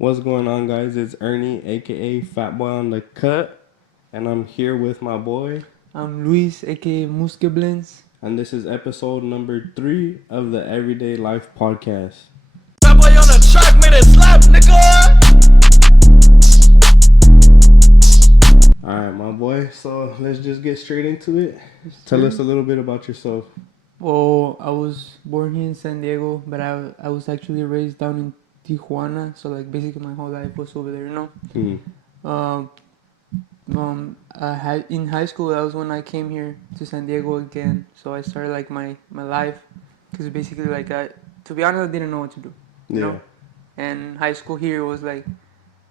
What's going on, guys? It's Ernie, aka Fat Boy on the Cut, and I'm here with my boy. I'm Luis, aka muskeblendz. And this is episode number 3 of the Everyday Life podcast. Fat boy on the track, made it slap, nigga. Alright, my boy, so let's just get straight into it. Tell us a little bit about yourself. Well, I was born here in San Diego, but I was actually raised down in Tijuana, so like basically my whole life was over there, in high school, that was when I came here to San Diego again, so I started like my life, because basically to be honest, I didn't know what to do, you know? And high school here was like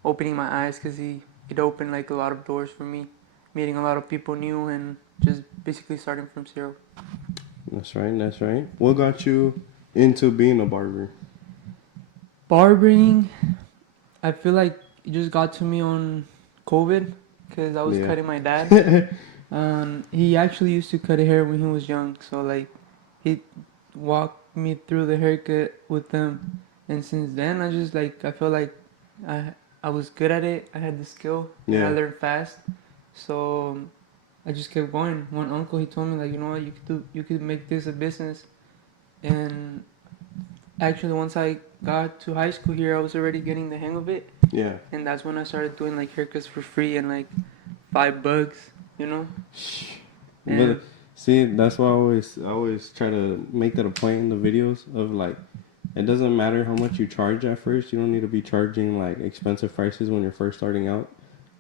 opening my eyes, because it opened like a lot of doors for me, meeting a lot of people new, and just basically starting from zero. That's right. What got you into being a barber? Barbering, I feel like it just got to me on COVID, because I was cutting my dad. He actually used to cut hair when he was young, so like he walked me through the haircut with them, and since then I feel like I was good at it. I had the skill, and I learned fast, so I just kept going. One uncle, he told me like, you know what, you could make this a business, and actually once I got to high school here, I was already getting the hang of it. Yeah. And that's when I started doing like haircuts for free and like $5, you know. But see, that's why I always try to make that a point in the videos of like, it doesn't matter how much you charge at first. You don't need to be charging like expensive prices when you're first starting out,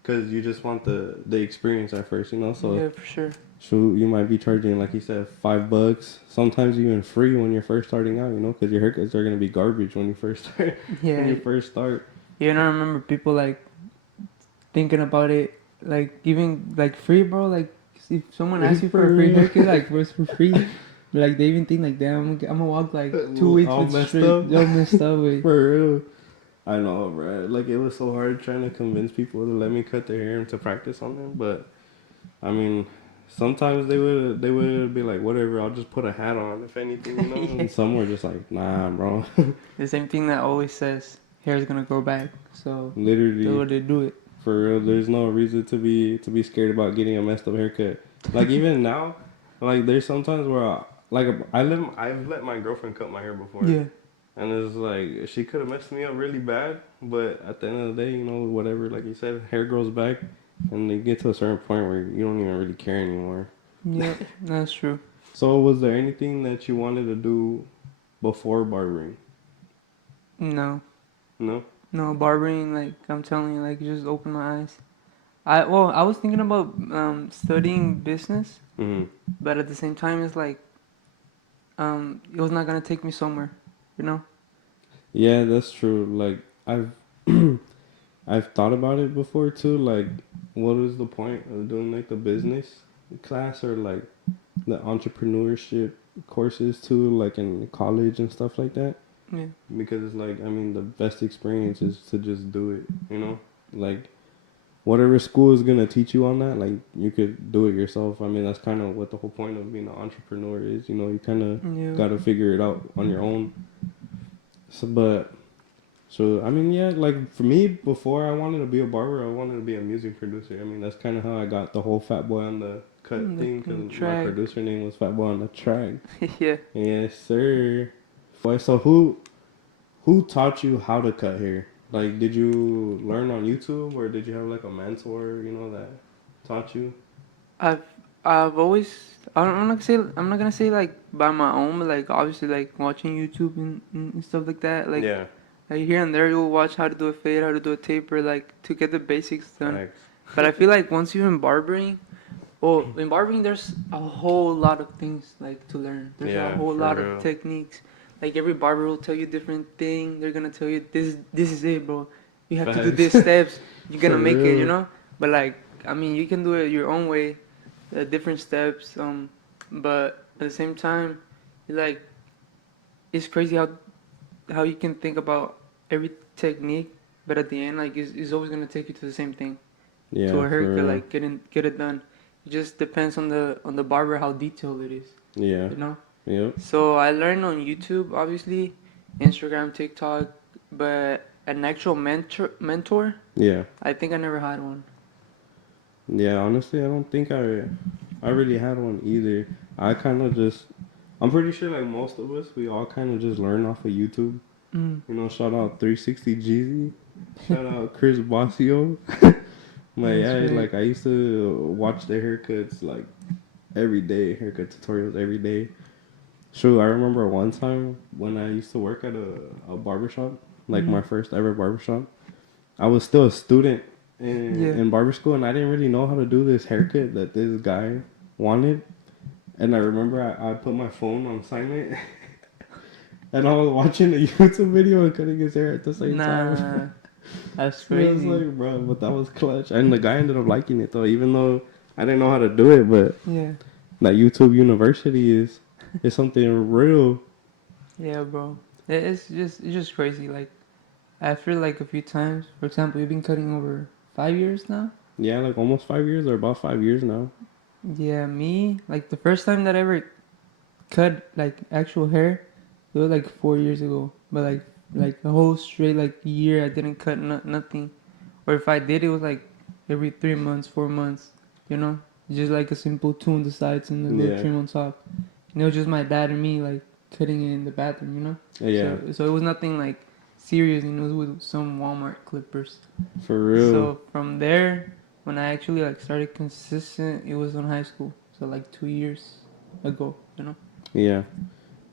because you just want the experience at first, you know. So yeah, for sure. So you might be charging, like you said, $5. Sometimes even free when you're first starting out, you know, because your haircuts are gonna be garbage when you first start. Yeah. When you first start. Yeah, and I remember people like thinking about it, like even like free, bro. Like if someone asks you for a free haircut, like what's for free? Like they even think like, damn, I'm gonna walk like 2 weeks all with messed straight, up. all messed up with. For real. I know, bro. Like it was so hard trying to convince people to let me cut their hair and to practice on them, but I mean, sometimes they would be like, whatever, I'll just put a hat on, if anything, you know. Yeah. And some were just like, nah, bro. The same thing that always says hair is gonna grow back. So Literally, that's what they do it. for real. There's no reason to be scared about getting a messed up haircut. Like even now, like there's sometimes where I've let my girlfriend cut my hair before. Yeah. And it's like, she could have messed me up really bad, but at the end of the day, you know, whatever, like you said, hair grows back, and you get to a certain point where you don't even really care anymore. Yeah, that's true. So was there anything that you wanted to do before barbering? No. No? No, barbering, like I'm telling you, like just opened my eyes. I was thinking about studying business, but at the same time, it's like it was not gonna take me somewhere, you know. Yeah, that's true. Like I've I've thought about it before too. Like, what is the point of doing like the business class or like the entrepreneurship courses too, like in college and stuff like that? Yeah. Because it's like, I mean, the best experience is to just do it, you know? Like, whatever school is gonna teach you on that, like, you could do it yourself. I mean, that's kind of what the whole point of being an entrepreneur is, you know? You kind of gotta figure it out on your own. So, I mean, yeah, like, for me, before I wanted to be a barber, I wanted to be a music producer. I mean, that's kind of how I got the whole Fat Boy on the Cut thing, because my producer name was Fat Boy on the Track. Yeah. Yes, sir. Boy, so who taught you how to cut hair? Like, did you learn on YouTube, or did you have, like, a mentor, you know, that taught you? I've always I'm not gonna say like by my own, but like obviously like watching YouTube and stuff like that. Like, Yeah. Like here and there you'll watch how to do a fade, how to do a taper, like to get the basics done. Thanks. But I feel like once you're in barbering, there's a whole lot of things like to learn. There's a whole lot of techniques. Like every barber will tell you different thing. They're gonna tell you this is it, bro. You have to do these steps. You're gonna make it, you know. But like, I mean, you can do it your own way, different steps. But at the same time, like, it's crazy how you can think about every technique, but at the end, like, it's always gonna take you to the same thing. Yeah. To a haircut, like get it done. It just depends on the barber how detailed it is. Yeah. You know. Yep. So I learned on YouTube, obviously, Instagram, TikTok, but an actual mentor, Yeah. I think I never had one. Yeah, honestly, I don't think I really had one either. I kind of just, I'm pretty sure like most of us, we all kind of just learn off of YouTube. Mm. You know, shout out 360 Jeezy, shout out Chris Bossio. But That's yeah, right. like I used to watch their haircuts like every day, haircut tutorials every day. Sure, I remember one time when I used to work at a barbershop, like my first ever barbershop. I was still a student Yeah. in barber school, and I didn't really know how to do this haircut that this guy wanted. And I remember I put my phone on silent, and I was watching a YouTube video and cutting his hair at the same time. Nah, that's So I was crazy. like, bro, but that was clutch. And the guy ended up liking it though, even though I didn't know how to do it. But Yeah. that YouTube University is something real. Yeah, bro. It's just crazy. Like after like a few times, for example, you've been cutting over 5 years now. Yeah, like almost 5 years or about 5 years now. Yeah, me like the first time that I ever cut like actual hair, it was like 4 years ago. But like a whole straight like year, I didn't cut nothing. Or if I did, it was like every 3 months, 4 months. You know, just like a simple two on the sides and a little Yeah. trim on top. And it was just my dad and me like cutting it in the bathroom. You know. Yeah, So it was nothing like serious. You know, it was with some Walmart clippers. for real. So from there, when I actually like started consistent, it was in high school. So like 2 years ago. You know. Yeah.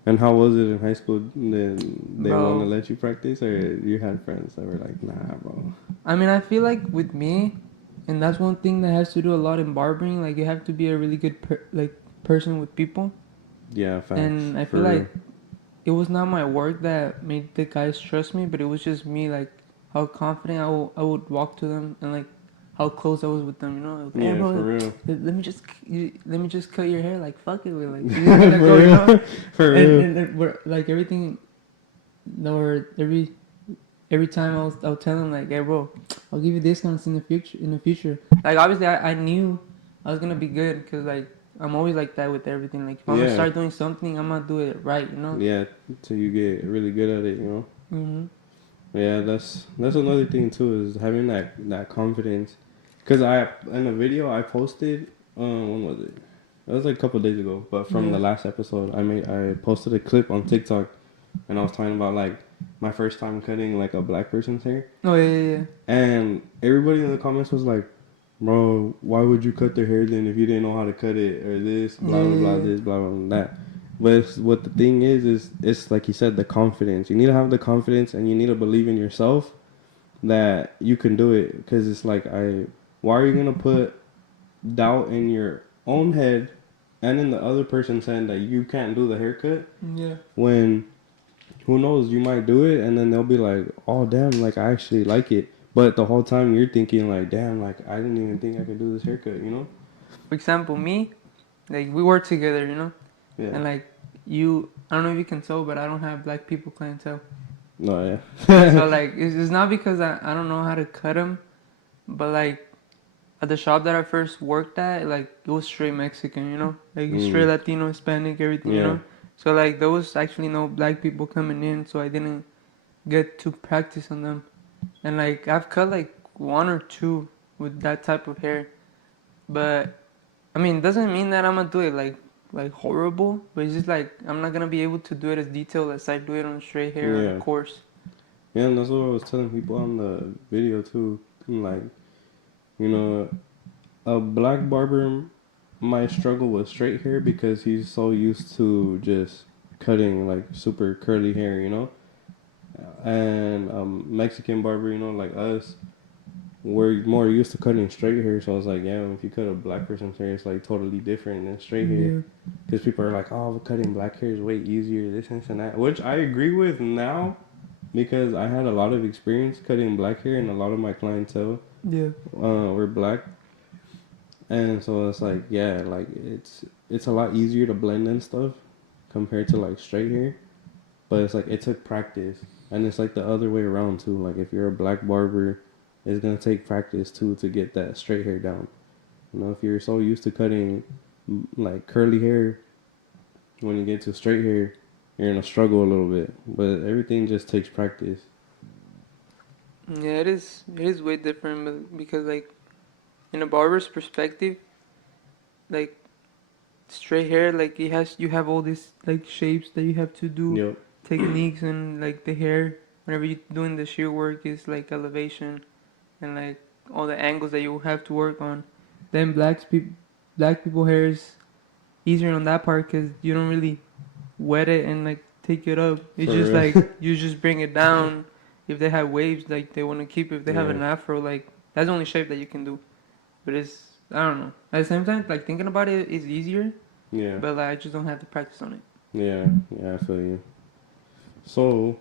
And how was it in high school? Then they want to Bro. let you practice, or you had friends that were like, "Nah, bro." I mean, I feel like with me, and that's one thing that has to do a lot in barbering. Like, you have to be a really good person with people. Yeah, facts. And I for feel real. like it was not my work that made the guys trust me, but it was just me, like how confident I would walk to them and like how close I was with them. You know, like, hey, Yeah, bro, for real. let me just cut your hair. Like, fuck it, we're like, you just gotta go, you know. For real. And we're like everything, or every time I would tell him like, hey bro, I'll give you discounts in the future. Like obviously I knew I was gonna be good because like I'm always like that with everything. Like if I'm gonna Yeah. start doing something, I'm gonna do it right, you know. Yeah, till you get really good at it, you know. Mhm. Yeah, that's another thing too, is having that confidence. Cause I in a video I posted, when was it? It was like a couple days ago, but from the last episode, I posted a clip on TikTok, and I was talking about like my first time cutting like a black person's hair, Oh yeah. and everybody in the comments was like, "Bro, why would you cut their hair then if you didn't know how to cut it, or this blah blah blah, this blah blah that." But what the thing is it's like you said, the confidence. You need to have the confidence, and you need to believe in yourself that you can do it. Because it's like, why are you gonna put doubt in your own head and in the other person's head that you can't do the haircut, Yeah. when who knows, you might do it and then they'll be like, oh damn, like I actually like it. But the whole time you're thinking like, damn, like I didn't even think I could do this haircut, you know? For example, me, like we work together, you know, Yeah. and like you, I don't know if you can tell, but I don't have black people clientele. No, yeah. So like it's not because I don't know how to cut them, but like at the shop that I first worked at, like it was straight Mexican, you know, like straight Latino, Hispanic, everything, you Yeah. know. So like there was actually no black people coming in, so I didn't get to practice on them. And like I've cut like one or two with that type of hair, but I mean, it doesn't mean that I'm gonna do it like horrible, but it's just like I'm not gonna be able to do it as detailed as I do it on straight hair, Yeah. of course. Yeah, and that's what I was telling people on the video too. Like, you know, a black barber might struggle with straight hair because he's so used to just cutting like super curly hair, you know? And Mexican barber, you know, like us, we're more used to cutting straight hair. So I was like, yeah, if you cut a black person's hair, it's like totally different than straight hair. Because people are like, oh, cutting black hair is way easier, this and that. Which I agree with now, because I had a lot of experience cutting black hair, and a lot of my clientele Yeah. were black. And so it's like, yeah, like it's a lot easier to blend and stuff compared to like straight hair. But it's like it took practice, and it's like the other way around too. Like if you're a black barber, it's gonna take practice too to get that straight hair down. You know, if you're so used to cutting like curly hair, when you get to straight hair, you're gonna struggle a little bit. But everything just takes practice. Yeah, it is. It is way different because, like, in a barber's perspective, like straight hair, like you have all these like shapes that you have to do, Yep. techniques, and like the hair. Whenever you're doing the shear work, is like elevation and like all the angles that you have to work on. Then black people hair is easier on that part because you don't really wet it and like take it up. It's For just real. like you just bring it down. If they have waves, like they want to keep it. If they have Yeah. an afro, like that's the only shape that you can do. But it's I don't know. At the same time, like thinking about it is easier, Yeah. but like I just don't have the practice on it. Yeah. Yeah. I feel you. So,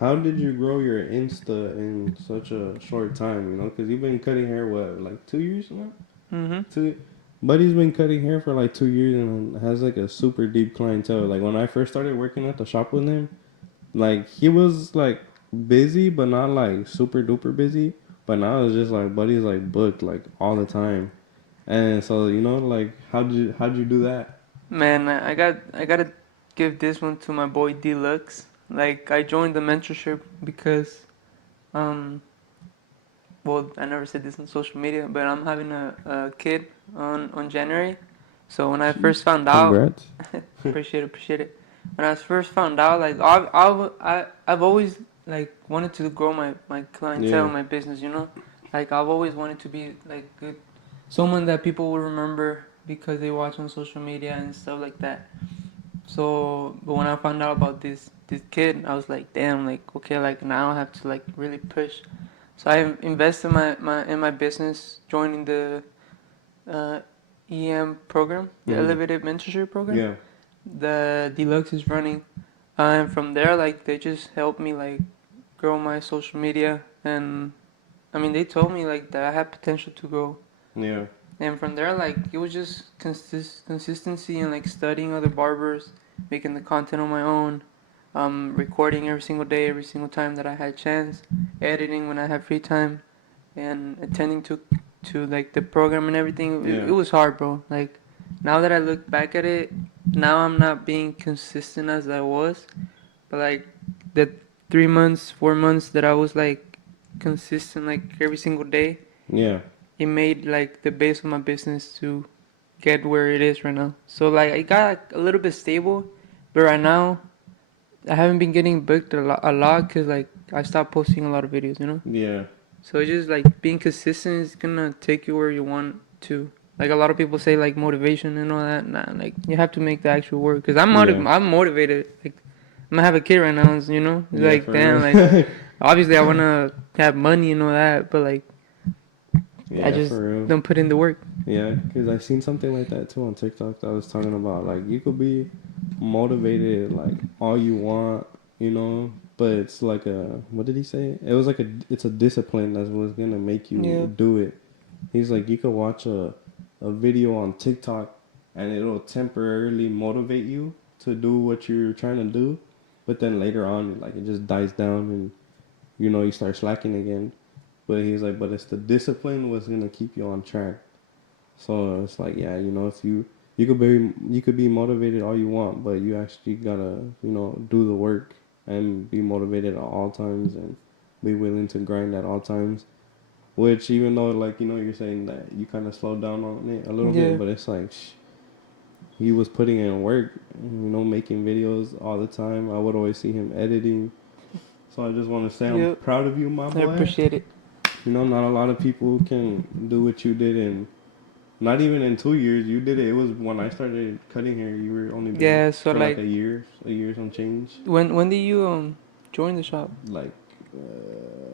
how did you grow your Insta in such a short time? You know, because you've been cutting hair what, like 2 years now? Mhm. Two. Buddy's been cutting hair for like 2 years and has like a super deep clientele. Like when I first started working at the shop with him, like he was like busy, but not like super duper busy. But now it's just like Buddy's like booked like all the time. And so you know, like how'd you do that? Man, I gotta give this one to my boy Deluxe. Like I joined the mentorship because um well I never said this on social media, but I'm having a kid on January. So when I Jeez. first found out, Congrats. appreciate it. When I first found out, like I've always like wanted to grow my clientele, Yeah. my business. You know, like I've always wanted to be like good, someone that people will remember because they watch on social media and stuff like that. So, but when I found out about this kid, I was like, damn, like okay, like now I have to like really push. So I invested in my business, joining the uh, EM program, the Mm. Elevated Mentorship Program. Yeah. The Deluxe is running, and from there, like they just helped me like grow my social media, and I mean they told me like that I have potential to grow, Yeah. and from there, like it was just consistency and like studying other barbers, making the content on my own, recording every single day, every single time that I had chance, editing when I had free time, and attending to like the program and everything. Yeah. It was hard, bro. Like now that I look back at it, now I'm not being consistent as I was, but like the 3 months, 4 months that I was like consistent, like every single day, Yeah. it made like the base of my business to get where it is right now. So like I got like, a little bit stable, but right now I haven't been getting booked a lot because like I stopped posting a lot of videos, you know. Yeah. So it's just like being consistent is gonna take you where you want to. Like a lot of people say like motivation and all that. Nah, like you have to make the actual work. Cause Yeah. I'm motivated. Like I'm gonna have a kid right now, you know. It's Yeah. like For damn, real. like obviously I wanna have money and all that, but like I Yeah. just For real. don't put in the work. Yeah, because I seen something like that too on TikTok that I was talking about. Like, you could be motivated, like, all you want, you know, but it's like what did he say? It was like it's a discipline that's what's gonna make you Yeah. do it. He's like, you could watch a video on TikTok and it'll temporarily motivate you to do what you're trying to do, but then later on, like, it just dies down and, you know, you start slacking again. But he's like, but it's the discipline what's gonna keep you on track. So it's like, yeah, you know, if you could be motivated all you want, but you actually gotta, you know, do the work and be motivated at all times and be willing to grind at all times. Which, even though, like, you know, you're saying that you kind of slowed down on it a little Yeah. bit, but it's like he was putting in work, you know, making videos all the time. I would always see him editing. So I just want to say I'm Yep. proud of you, my I boy. appreciate it. You know, not a lot of people can do what you did in not even in 2 years. You did it. It was when I started cutting hair. You were only been Yeah. So for like like a year some change. when did you join the shop? Like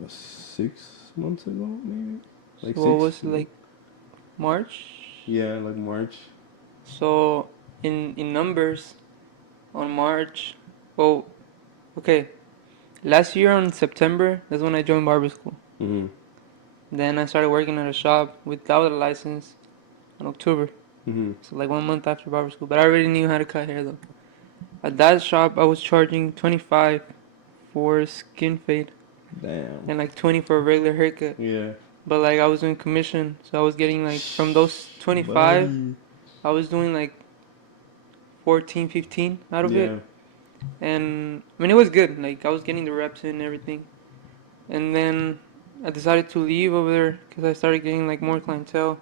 6 months ago, maybe. Like So what six. was it, like March? Yeah, like March. So in numbers, on March, well, okay, last year on September, that's when I joined barber school. Mm-hmm. Then I started working at a shop without a license in October. Mm-hmm. So like 1 month after barber school. But I already knew how to cut hair though. At that shop, I was charging 25 for skin fade Damn. and like 20 for a regular haircut. Yeah. But like I was doing commission, so I was getting like from those 25, Buddy. I was doing like 14, 15 out of Yeah. it. And I mean, it was good. Like I was getting the reps in and everything. and then I decided to leave over there because I started getting like more clientele.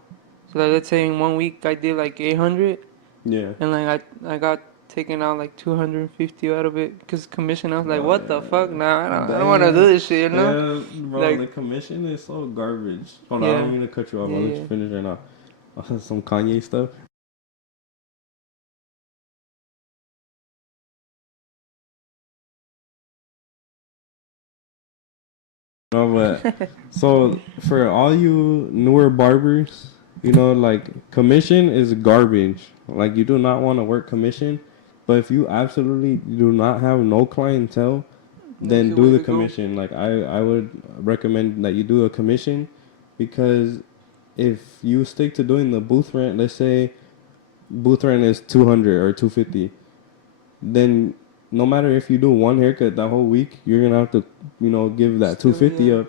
So like, let's say in 1 week I did like 800, Yeah. and like I got taken out like 250 out of it because commission. I was like, what the fuck? Nah, I don't want to do Damn. this shit, you know? Yeah, bro, the Like, commission is so garbage. Hold on, I don't yeah, mean to cut you off. yeah, I'll let you yeah. finish right now. Some Kanye stuff. No, but so for all you newer barbers, you know, like commission is garbage. Like you do not want to work commission, but if you absolutely do not have no clientele, That's then the do way the to go. commission. Like I would recommend that you do a commission because if you stick to doing the booth rent, let's say booth rent is 200 or 250, then no matter if you do one haircut that whole week, you're gonna have to, give that Still, 250 yeah. up.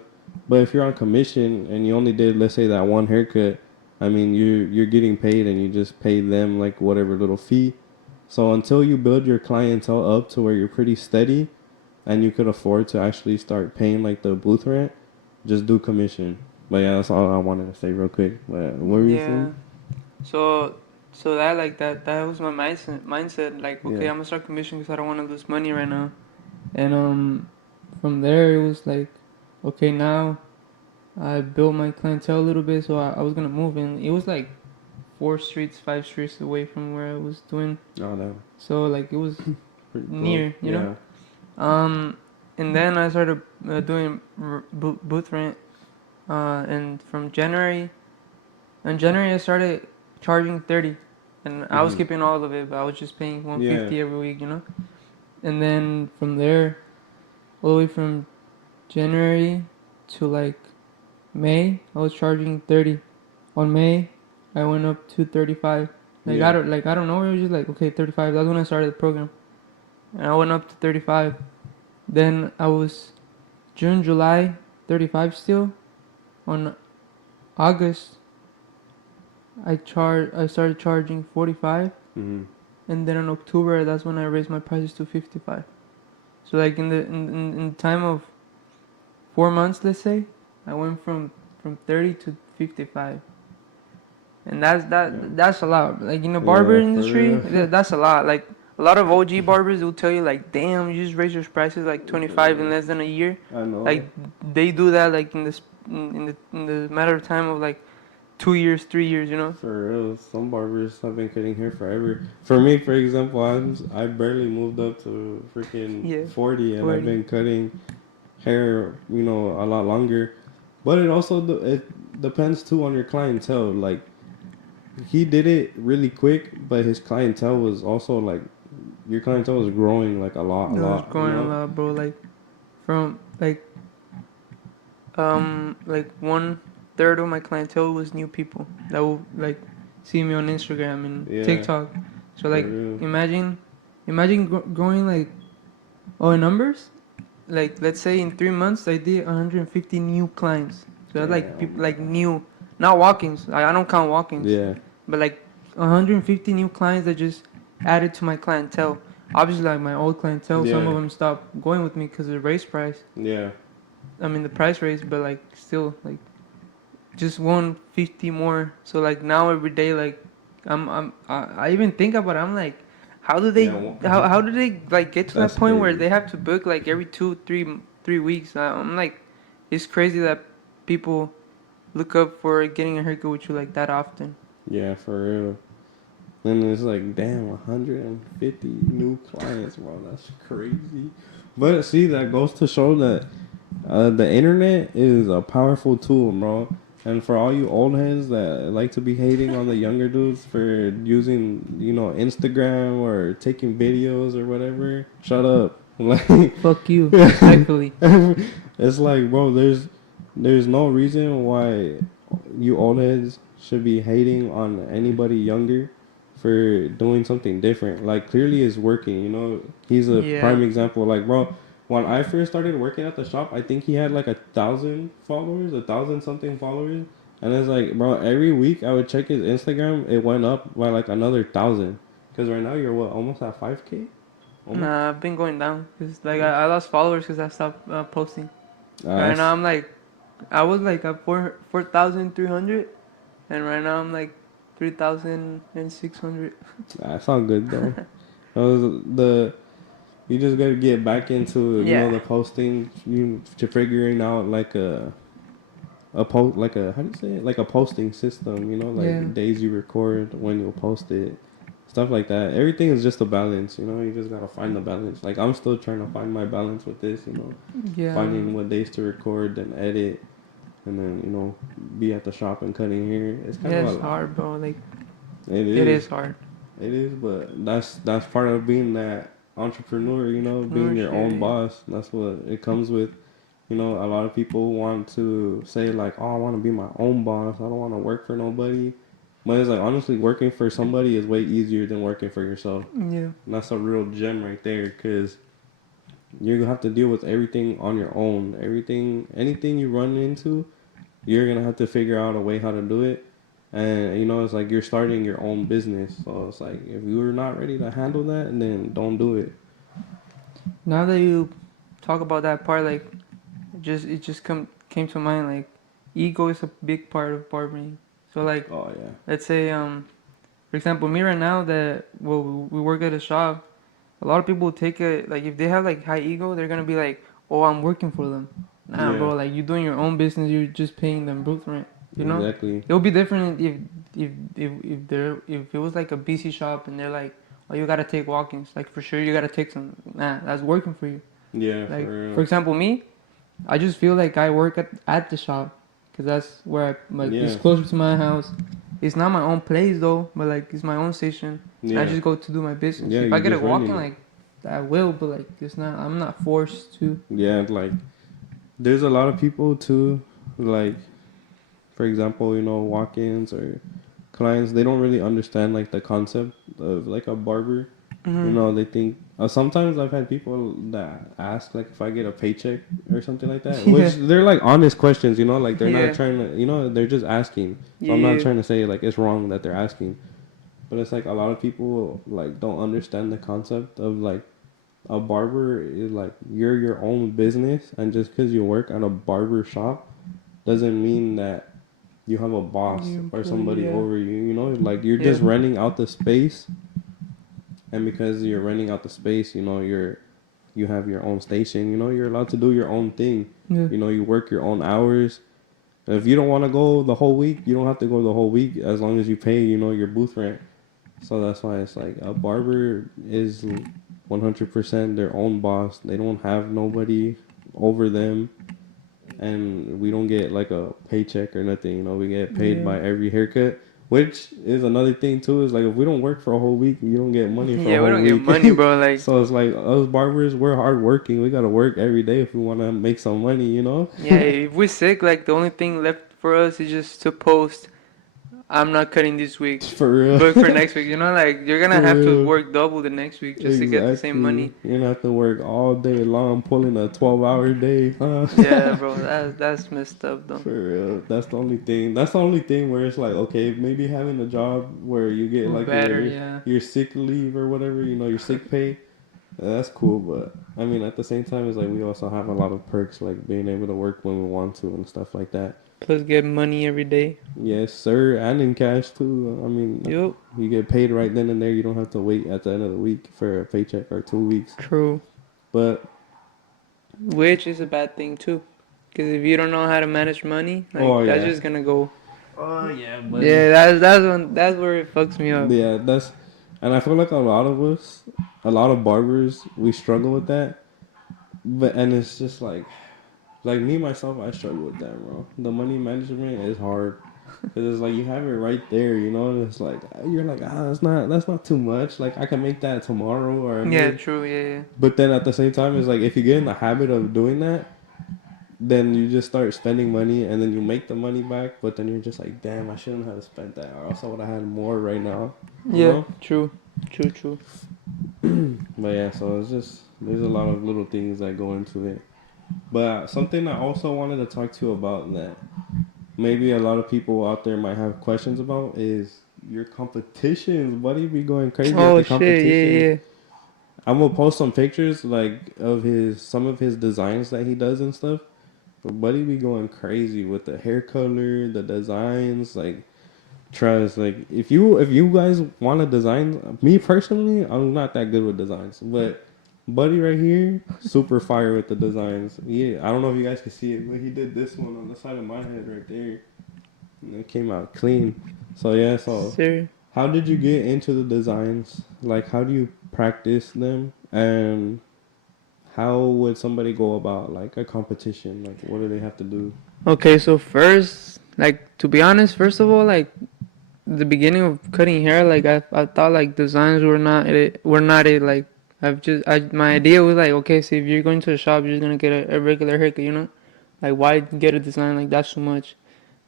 But if you're on commission and you only did, let's say, that one haircut, I mean, you're getting paid and you just pay them like whatever little fee. So until you build your clientele up to where you're pretty steady and you could afford to actually start paying like the booth rent, just do commission. But yeah, that's all I wanted to say real quick. But what were you Yeah. saying? So, so that was my mindset. Like, okay, Yeah. I'm gonna start commission because I don't want to lose money right now. And from there it was like, okay, now I built my clientele a little bit, so I was gonna move in. It was like 4 streets, 5 streets away from where I was doing. Oh, no. So like it was Pretty close. near, you know. Yeah. And then I started doing booth rent. And from January, in January I started charging 30, and I was Hmm. keeping all of it, but I was just paying Yeah. 150 every week, you know. And then from there, all the way from January to like May, I was charging 30. On May, I went up to 35. Yeah. I don't know. It was just like, okay, 35. That's when I started the program, and I went up to 35. Then I was June, July, 35 still. On August, I started charging 45, Hmm. and then in October, that's when I raised my prices to 55. So like in time of 4 months, let's say, I went from 30 to 55. And Yeah. that's a lot. Like in the barber Yeah, for industry, real. that's a lot. Like a lot of OG barbers will tell you like, damn, you just raise your prices like 25 in less than a year. I know. Like they do that like in the matter of time of like 2 years, 3 years, you know. For real, some barbers have been cutting hair forever. For me, for example, I barely moved up to Yeah, freaking 40, and I've 40. been cutting hair, a lot longer. But it also it depends too on your clientele. Like he did it really quick, but his clientele was also like your clientele was growing like a lot, a It was lot. You growing a know? lot, bro. Like from like 1/3 of my clientele was new people that will like see me on Instagram and Yeah, TikTok. So for like real. imagine growing like in numbers. Like let's say in 3 months I did 150 new clients. So that's like people Damn. like new, not walk-ins. I don't count walk-ins, Yeah, but like 150 new clients that just added to my clientele. Obviously, like my old clientele, some of yeah, them stopped going with me because of the raise price. yeah. I mean the price raise, but like still like just 150 more. So like now every day, like I even think about it. I'm like, how do they Yeah, how do they like get to that that's point where crazy. they have to book like every 2 3 3 weeks? I'm like, it's crazy that people look up for getting a haircut with you like that often. Yeah, for real. Then it's like, damn, 150 new clients, bro. That's crazy. But see, that goes to show that the internet is a powerful tool, bro. And for all you old heads that like to be hating on the younger dudes for using, Instagram or taking videos or whatever, shut up. Like, Fuck you, respectfully. it's like, bro, there's no reason why you old heads should be hating on anybody younger for doing something different. Like clearly it's working, He's a Yeah. prime example. Like, bro, when I first started working at the shop, I think he had like 1,000 followers, 1,000 something followers. And it's like, bro, every week I would check his Instagram, it went up by like another 1,000. Cause right now you're what, almost at 5K? Almost. Nah, I've been going down because like I lost followers because I stopped posting. Right now I'm like, I was like at 4,300, and right now I'm like 3,600. That's all good though. That was the You just gotta get back into Yeah. the posting, to figuring out like a post, like a, how do you say it, like a posting system, Yeah. like days you record, when you'll post it, stuff like that. Everything is just a balance, you just gotta find the balance. Like I'm still trying to find my balance with this, Yeah. finding what days to record and edit, and then be at the shop and cutting hair. It's kind of It's hard, bro. Like it it is. is hard. It is, but that's part of being that entrepreneur, being your own boss. That's what it comes with. A lot of people want to say like, "Oh, I want to be my own boss. I don't want to work for nobody." But it's like, honestly, working for somebody is way easier than working for yourself. Yeah. And that's a real gem right there, because you have to deal with everything on your own. Anything you run into, you're gonna have to figure out a way how to do it. And it's like you're starting your own business, so it's like if you're not ready to handle that, then don't do it. Now that you talk about that part, like it just came to mind, like ego is a big part of barbering. So like, Oh yeah. let's say for example, me right now that we work at a shop, a lot of people take it like if they have like high ego, they're gonna be like, oh, I'm working for them. Nah, Yeah. bro, like you're doing your own business, you're just paying them booth rent. Exactly. It'll be different if it was like a BC shop and they're like, oh, you gotta take walk-ins, like for sure you gotta take some. Nah, that's working for you. Yeah. Like for real. for example, me, I just feel like I work at the shop because that's where it's closer to my house. It's not my own place though, but like it's my own station. Yeah. I just go to do my business. Yeah, If I you get a just walk-in, running it. like I will, but like it's not. I'm not forced to. Yeah, like there's a lot of people too, like for example, walk-ins or clients, they don't really understand like the concept of like a barber. Mm-hmm. They think sometimes I've had people that ask like if I get a paycheck or something like that, which they're like honest questions, like they're not trying to, they're just asking. So I'm not trying to say like it's wrong that they're asking, but it's like a lot of people like don't understand the concept of like a barber is like you're your own business, and just because you work at a barber shop doesn't mean that you have a boss or somebody over you. Like you're just renting out the space. And because you're renting out the space, you have your own station. You're allowed to do your own thing. Yeah. You work your own hours. If you don't want to go the whole week, you don't have to go the whole week as long as you pay, your booth rent. So that's why it's like a barber is 100% their own boss. They don't have nobody over them. And we don't get like a paycheck or nothing. We get paid by every haircut. Which is another thing too, is like if we don't work for a whole week, you don't get money for a whole week. Yeah, we don't get money, bro. Like so it's like us barbers, we're hard working. We gotta work every day if we wanna make some money, Yeah, if we're sick, like the only thing left for us is just to post. I'm not cutting this week. For real. But for next week, like you're gonna For have real. to work double the next week just to get the same money. You're gonna have to work all day long, pulling a 12-hour day, huh? Yeah, bro, that's messed up though. For real. That's the only thing. That's the only thing where it's like, okay, maybe having a job where you get like your sick leave or whatever, your sick pay. That's cool, but I mean, at the same time, it's like we also have a lot of perks, like being able to work when we want to and stuff like that. Plus, get money every day. Yes, sir, and in cash too. I mean, you get paid right then and there. You don't have to wait at the end of the week for a paycheck or 2 weeks. True. But which is a bad thing too, because if you don't know how to manage money, that's just gonna go. Oh yeah, but yeah, that's where it fucks me up. Yeah, and I feel like a lot of barbers, we struggle with that. And it's just like me myself, I struggle with that, bro. The money management is hard because it's like you have it right there, and it's like you're like, that's not too much. Like I can make that tomorrow or True, yeah. But then at the same time, it's like if you get in the habit of doing that, then you just start spending money, and then you make the money back, but then you're just like, damn, I shouldn't have spent that, or else I would have had more right now. You know? True. But yeah, so it's just, there's a lot of little things that go into it. But something I also wanted to talk to you about that maybe a lot of people out there might have questions about is your competitions. Why do you be going crazy with the competition? Yeah. I'm gonna post some pictures like of some of his designs that he does and stuff. But Buddy be going crazy with the hair color, the designs. Like, trust, like if you guys want to design, me personally, I'm not that good with designs, but Buddy right here, super fire with the designs. Yeah, I don't know if you guys can see it, but he did this one on the side of my head right there, and it came out clean. So yeah, so Sir. how did you get into the designs? Like, how do you practice them, and how would somebody go about like a competition? Like, what do they have to do? Okay, so first, like to be honest, first of all, like the beginning of cutting hair, like I thought like designs were not it like my idea was like, okay, so if you're going to the shop, you're just gonna get a regular haircut, you know, like why get a design, like that's too much.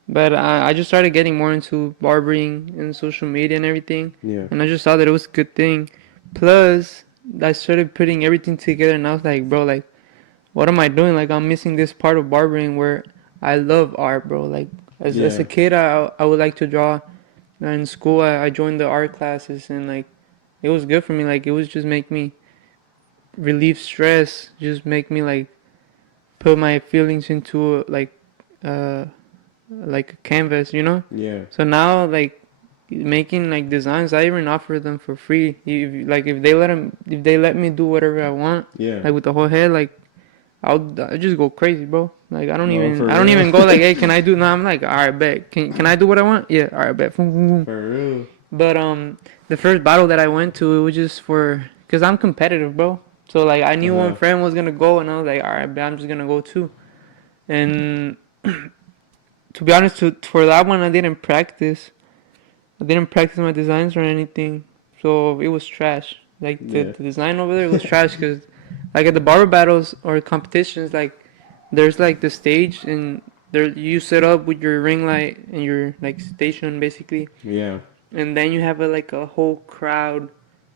But I just started getting more into barbering and social media and everything, Yeah, and I just saw that it was a good thing. Plus, I started putting everything together, and I was like, bro, like what am I doing? Like I'm missing this part of barbering where I love art, bro. Like as yeah, a kid, I would like to draw. In school, I joined the art classes, and like it was good for me. Like it was just make me relieve stress, just make me like put my feelings into uh like a canvas, you know. yeah, So now like making like designs, I even offer them for free. Like if they let me do whatever I want, yeah. like with the whole head, like I'll just go crazy, bro. Like No, for I don't real. even go like, hey, can I do? No, I'm like, all right, bet. Can I do what I want? Yeah, all right, bet. Boom, boom, boom. For real. But the first battle that I went to, it was just cause I'm competitive, bro. So like I knew one Uh-huh. friend was gonna go, and I was like, all right, bet, I'm just gonna go too. And to be honest, for that one, I didn't practice. I didn't practice my designs or anything, so it was trash. Like Yeah. the design over there was trash, cause like at the barber battles or competitions, like there's like the stage, and there you set up with your ring light and your like station basically, Yeah. and then you have a whole crowd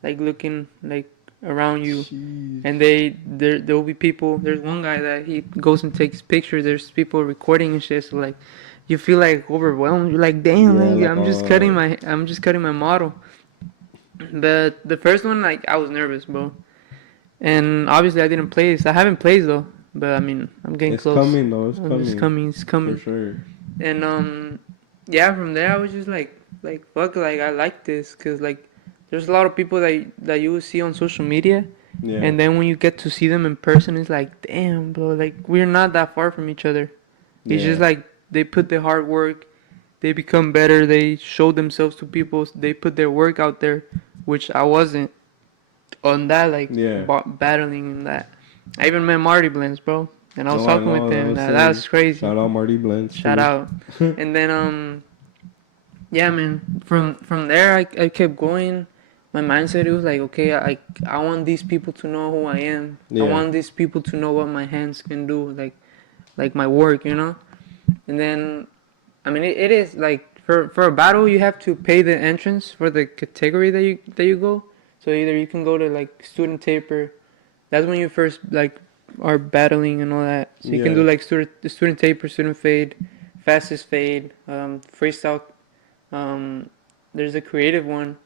like looking like around you, Jeez. and there will be people. There's one guy that he goes and takes pictures. There's people recording and shit. So like you feel like overwhelmed. You're like, damn, Yeah, like, like I'm just cutting my model. But the first one, like I was nervous, bro. And obviously I didn't place. I haven't placed though. But I mean, I'm getting it's close. coming though. It's It's coming. coming. It's coming. For sure. And yeah, from there I was just like fuck, like I like this, cause like there's a lot of people that you will see on social media, Yeah. and then when you get to see them in person, it's like, damn, bro, like we're not that far from each other. It's Yeah. just like they put the hard work, they become better, they show themselves to people, they put their work out there, which I wasn't on that, like Yeah. battling and that. I even met Marty Blends, bro, and I was Oh, I talking know, with I him. was That's saying, crazy. Shout out Marty Blends. Shout out. And then yeah, man, from there I kept going. My mindset, it was like, okay, I want these people to know who I am. Yeah. I want these people to know what my hands can do, like my work, you know. And then I mean it is like for a battle you have to pay the entrance for the category that you go. So either you can go to like student taper. That's when you first like are battling and all that. So you can Yeah. do like student taper, student fade, fastest fade, freestyle. Um, there's a creative one.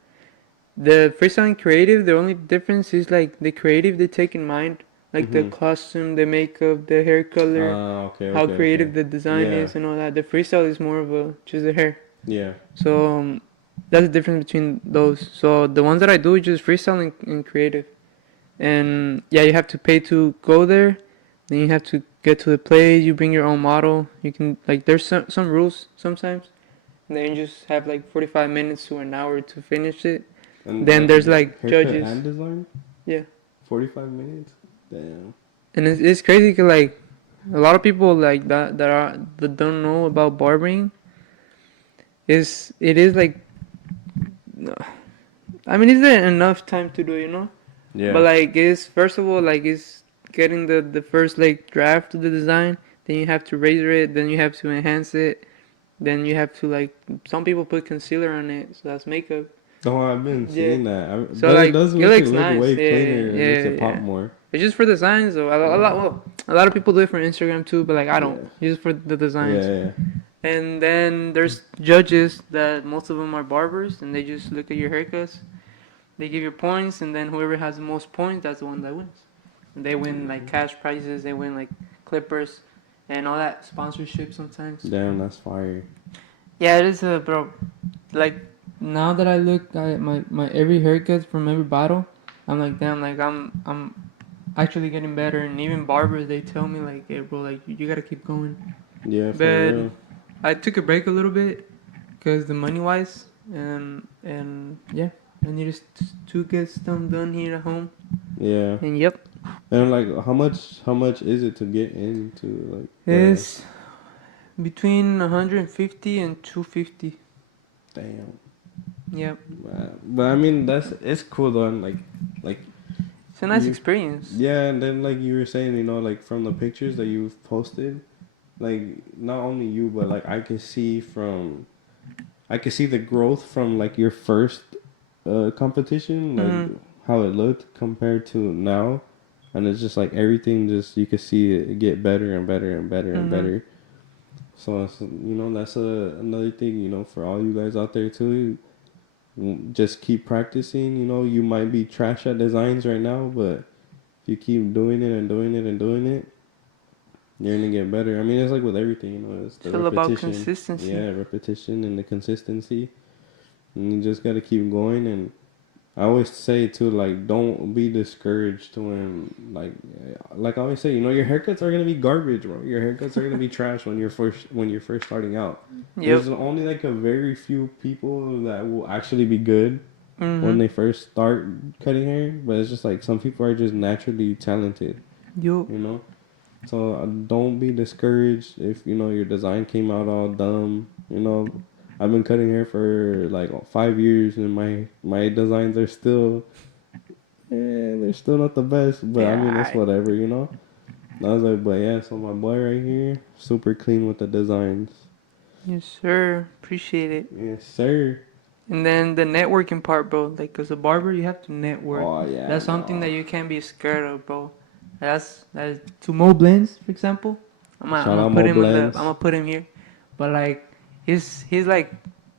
The freestyle and creative, the only difference is like the creative they take in mind, like the Mhm. costume, the makeup, the hair color, Okay. how Okay. creative Okay. the design Yeah. is and all that. The freestyle is more of a just the hair. Yeah. So that's the difference between those. So the ones that I do is just freestyle and creative. And yeah, you have to pay to go there. Then you have to get to the place. You bring your own model. You can like there's some rules sometimes. And then you just have like 45 minutes to an hour to finish it. And Then there's like haircut judges. and design. Yeah. 45 minutes. Damn. And it's crazy 'cause like a lot of people like that don't know about barbering. It is like I mean, is there enough time to do, you know? Yeah. But like it's first of all like it's getting the first like draft of the design. Then you have to razor it. Then you have to enhance it. Then you have to like some people put concealer on it, so that's makeup. Oh, I've been seeing that. So, But like, it does it make looks it look nice. way Yeah, cleaner. It makes yeah, it pop yeah. more. It's just for designs though. A lot of people do it for Instagram too, but like I don't. Just for the designs. Yeah. And then there's judges that most of them are barbers, and they just look at your haircuts. They give you points, and then whoever has the most points, that's the one that wins. And they win like cash prizes. They win like clippers. and all that sponsorship sometimes. Damn, that's fire. Yeah, it is bro. Like now that I look at my every haircut from every bottle, I'm like damn, like I'm actually getting better. And even barbers, they tell me like, hey bro, like you gotta keep going. Yeah, for But real. I took a break a little bit because the money wise, and yeah, I need to get stuff done here at home. Yeah. And yep, And like, how much is it to get into like? it's between 150 and 250. Damn. Yep, But I mean, it's cool though. And like it's a nice you, experience. yeah. And then like you were saying, you know, like from the pictures that you've posted, like not only you, but like I can see the growth from like your first competition, like how it looked compared to now, and it's just like everything just you can see it get better and better and better and better. So it's, you know, that's another thing, you know, for all you guys out there too. Just keep practicing. You know, you might be trash at designs right now, but if you keep doing it and doing it and doing it, you're gonna get better. I mean, it's like with everything, you know, it's the It's all about repetition. consistency. Yeah, repetition and the consistency. And you just gotta keep going. And I always say too, like, don't be discouraged when, like I always say, you know, your haircuts are gonna be garbage, bro. Your haircuts are gonna be trash when you're first starting out. Yep. There's only like a very few people that will actually be good when they first start cutting hair, but it's just like some people are just naturally talented, Yup. you know. So don't be discouraged if you know your design came out all dumb. You know, I've been cutting hair for like 5 years, and my designs are still, they're still not the best. But I mean, it's whatever, you know. I was like, but yeah, so my boy right here, super clean with the designs. Yes, sir. Appreciate it. Yes, sir. And then the networking part, bro. Like, as a barber, you have to network. Oh yeah. That's something that you can't be scared of, bro. That's to muskeblendz, for example. I'm gonna put him I'm gonna put him here. But like, he's like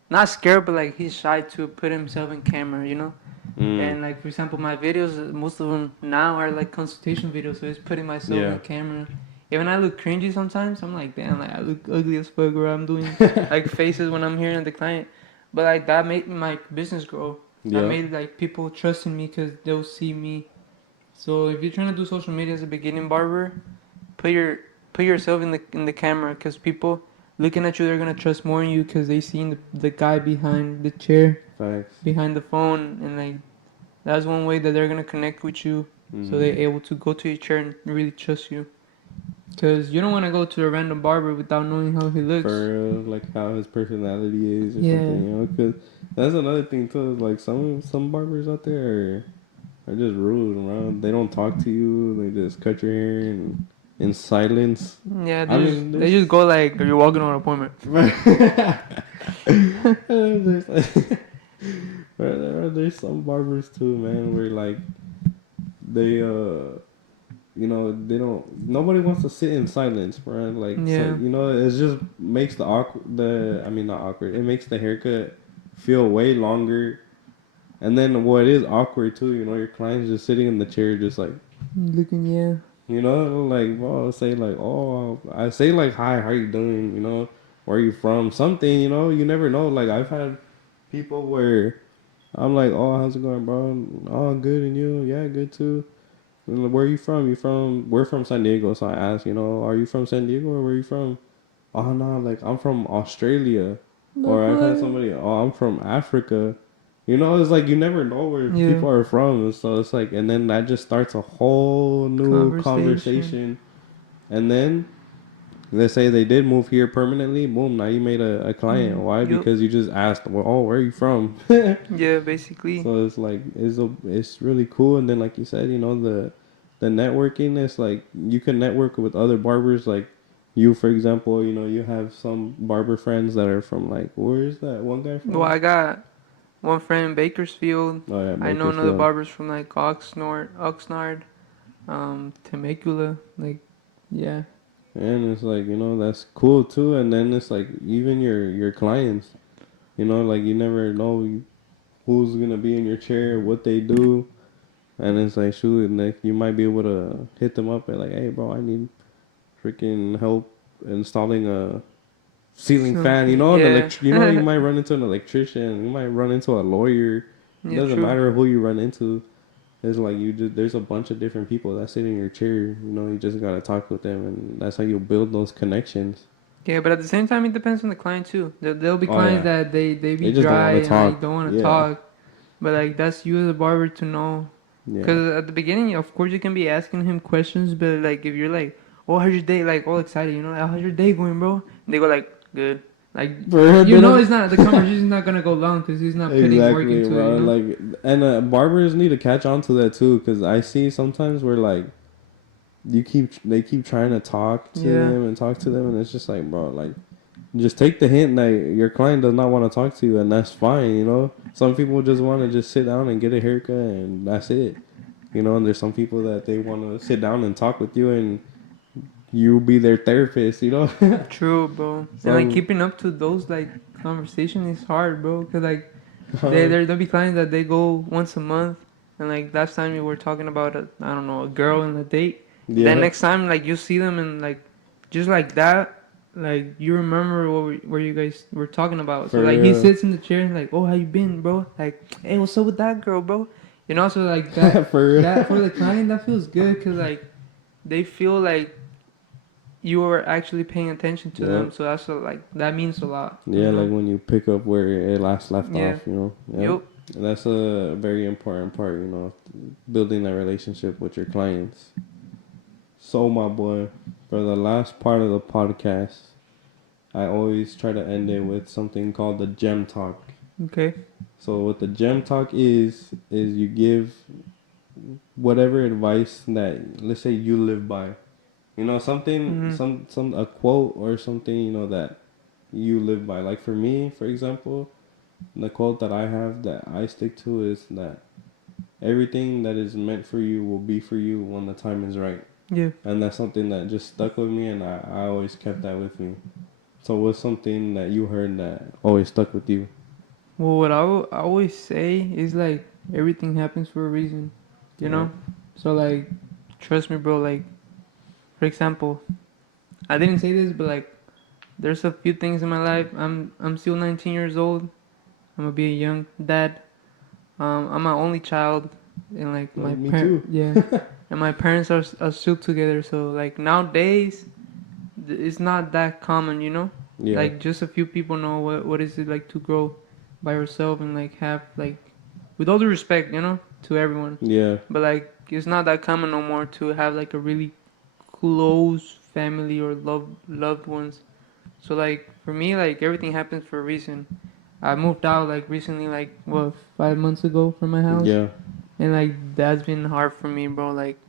not scared, but like he's shy to put himself in camera, you know. And like, for example, my videos, most of them now are like consultation videos, so it's putting myself in camera. Even I look cringy sometimes. I'm like, damn, like I look ugly as fuck, or I'm doing like faces when I'm hearing the client. But like that made my business grow. That made like people trust in me because they'll see me. So if you're trying to do social media as a beginning barber, put yourself in the camera, because people looking at you, they're gonna trust more in you because they seen the guy behind the chair, behind the phone, and like that's one way that they're gonna connect with you. So they're able to go to your chair and really trust you. Because you don't want to go to a random barber without knowing how he looks. For real, like how his personality is or something, you know? Because that's another thing too. Is like some barbers out there are just rude around. They don't talk to you. They just cut your hair in silence. Yeah, they just go like, "Are you walking on an appointment?" There's some barbers too, man, where like they you know, they don't. Nobody wants to sit in silence, bro. Like, so, you know, it just makes not awkward. It makes the haircut feel way longer. And then what is awkward too, you know, your client's just sitting in the chair, just like looking, you know, like, well, say like, oh, I say like, hi, how you doing? You know, where are you from? Something, you know, you never know. Like, I've had people where I'm like, oh, how's it going, bro? Oh, good, and you? Yeah, good too. Where are you from? We're from San Diego. So I asked, you know, are you from San Diego or where are you from? Oh, no, like, I'm from Australia. Or I've had somebody, oh, I'm from Africa. You know, it's like you never know where people are from. So it's like, and then that just starts a whole new conversation. And then, let's say they did move here permanently. Boom, now you made a client. Why? Because you just asked, well, oh, where are you from? Yeah, basically. So it's like, it's really cool. And then, like you said, you know, the networking is like, you can network with other barbers. Like you, for example, you know, you have some barber friends that are from like, where is that one guy from? Well, I got one friend in Bakersfield. Oh, yeah, I know another barbers from like Oxnard, Temecula. Like, yeah. And it's like, you know, that's cool too. And then it's like, even your clients, you know, like you never know who's gonna be in your chair, what they do. And it's like, shoot, like you might be able to hit them up and like, hey, bro, I need freaking help installing a ceiling So, fan. You know, yeah. you might run into an electrician. You might run into a lawyer. It Yeah, doesn't true. matter who you run into. It's like there's a bunch of different people that sit in your chair. You know, you just gotta talk with them, and that's how you build those connections. Yeah, but at the same time, it depends on the client too. There'll be Oh clients yeah, that they be they just don't dry want to and like talk. don't want to Yeah, talk. But like that's you as a barber to know. yeah. Because at the beginning, of course, you can be asking him questions, but like if you're like, "Oh, how's your day?" Like all excited, you know, like, "How's your day going, bro?" And they go like, "Good." Like For you know, it's not the conversation's not gonna go long because he's not putting work exactly, into it, bro. you know. Like, and barbers need to catch on to that too, because I see sometimes where like they keep trying to talk to Yeah, them and talk to them, and it's just like, bro, like, just take the hint that your client does not want to talk to you, and that's fine, you know. Some people just want to just sit down and get a haircut, and that's it, you know. And there's some people that they want to sit down and talk with you, and you be their therapist, you know. true, bro. And like Some, keeping up to those like conversation is hard, bro. Cause like there'll be clients that they go once a month, and like last time you were talking about I don't know, a girl and a date. Then yeah, next time like you see them and like just like that, like you remember where you guys were talking about. So for like he real, sits in the chair and like, oh, how you been, bro? Like, hey, what's up with that girl, bro? You know, so like for real. that for the client that feels good, cause like they feel like you are actually paying attention to Yeah. them. So that's like that means a lot. Yeah, You know? like when you pick up where it last left Yeah. off, you know. Yeah. Yup. And that's a very important part, you know, building that relationship with your clients. So, my boy, for the last part of the podcast, I always try to end it with something called the gem talk. Okay. So, what the gem talk is you give whatever advice that, let's say, you live by. You know, something, Mhm. a quote or something, you know, that you live by. Like for me, for example, the quote that I have that I stick to is that everything that is meant for you will be for you when the time is right. Yeah. And that's something that just stuck with me, and I always kept that with me. So what's something that you heard that always stuck with you? Well, what I always say is like everything happens for a reason, you Yeah. know. So like, trust me, bro. Like, for example, I didn't say this, but like, there's a few things in my life. I'm still 19 years old. I'm gonna be a young dad. I'm my only child, and like Well, my me too. yeah, and my parents are still together. So like nowadays, it's not that common, you know. Yeah. Like just a few people know what is it like to grow by yourself and like have like, with all due respect, you know, to everyone. Yeah. But like it's not that common no more to have like a really close family or loved ones. So like for me, like everything happens for a reason. I moved out like recently, like what 5 months ago from my house, Yeah. and like that's been hard for me, bro. Like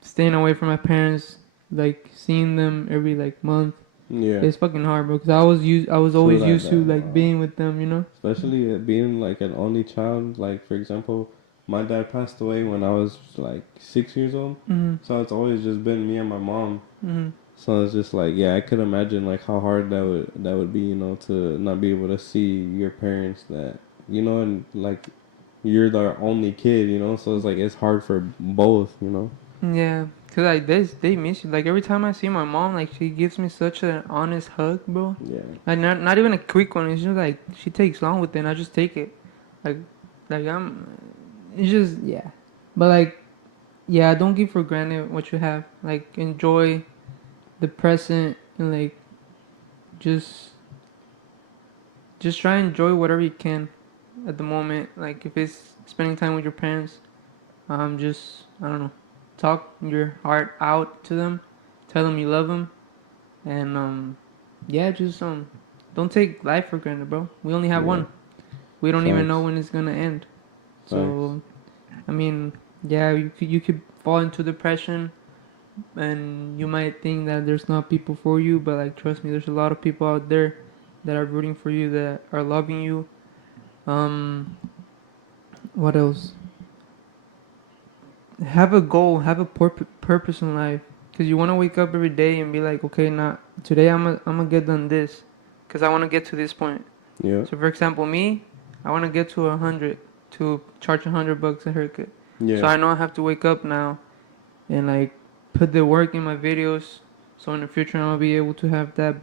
staying away from my parents, like seeing them every like month. Yeah. It's fucking hard, bro. Cause I was True always that, used to that, like being with them, you know. especially being like an only child. Like for example, my dad passed away when I was like 6 years old, Mhm. so it's always just been me and my mom. Mhm. So it's just like, yeah, I could imagine like how hard that would be, you know, to not be able to see your parents, that, you know, and like you're the only kid, you know, so it's like it's hard for both, you know. Yeah. Cause like they miss you. Like every time I see my mom, like she gives me such an honest hug, bro. Yeah. Like not even a quick one. It's just like she takes long with it, and I just take it. Like I'm. It's just yeah. But like yeah, don't give for granted what you have. Like enjoy the present and like just just try and enjoy whatever you can at the moment. Like if it's spending time with your parents, just I don't know, talk your heart out to them, tell them you love them, and yeah, just don't take life for granted, bro. We only have Yeah. one. We don't even know Facts. when it's gonna end. Facts. So I mean, yeah, you could fall into depression, and you might think that there's not people for you, but like trust me, there's a lot of people out there that are rooting for you, that are loving you. Um, what else? Have a goal, have a purpose in life, because you want to wake up every day and be like, okay, now today I'm gonna get done this, because I want to get to this point. Yeah. So for example, me, I want to get to 100 to charge $100 a haircut. Yeah. So I know I have to wake up now and like put the work in my videos, So in the future, I'm gonna be able to have that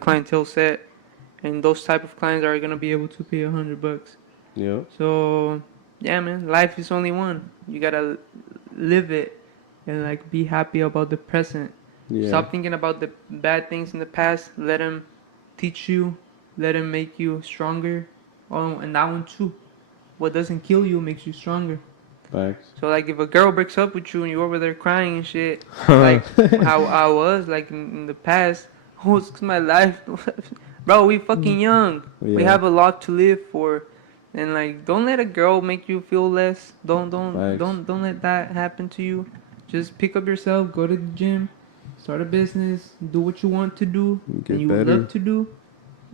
clientele set, and those type of clients are gonna be able to pay $100. Yep. So yeah, man, life is only one. You gotta live it and like be happy about the present. Yeah. Stop thinking about the bad things in the past. Let them teach you. Let them make you stronger. Oh, and that one too. What doesn't kill you makes you stronger. Facts. So like if a girl breaks up with you and you're over there crying and shit, like how I was like in the past, oh, it's 'cause my life, bro. We fucking young. Yeah. We have a lot to live for, and like don't let a girl make you feel less. Don't let that happen to you. Just pick up yourself, go to the gym, start a business, do what you want to do, Get and you better. love to do,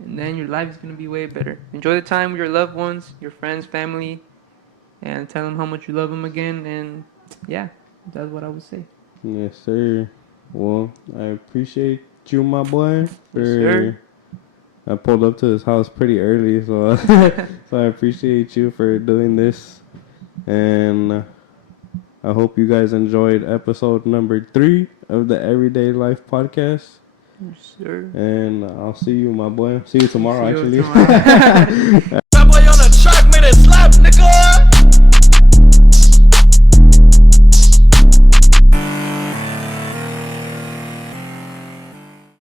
and then your life is gonna be way better. Enjoy the time with your loved ones, your friends, family, and tell them how much you love them again. And yeah, that's what I would say. Yes, sir. Well, I appreciate you, my boy. Yes, sir. I pulled up to his house pretty early, so so I appreciate you for doing this. And I hope you guys enjoyed episode number 3 of the Everyday Life podcast. Yes, sir. And I'll see you, my boy. See you tomorrow, See you actually. tomorrow.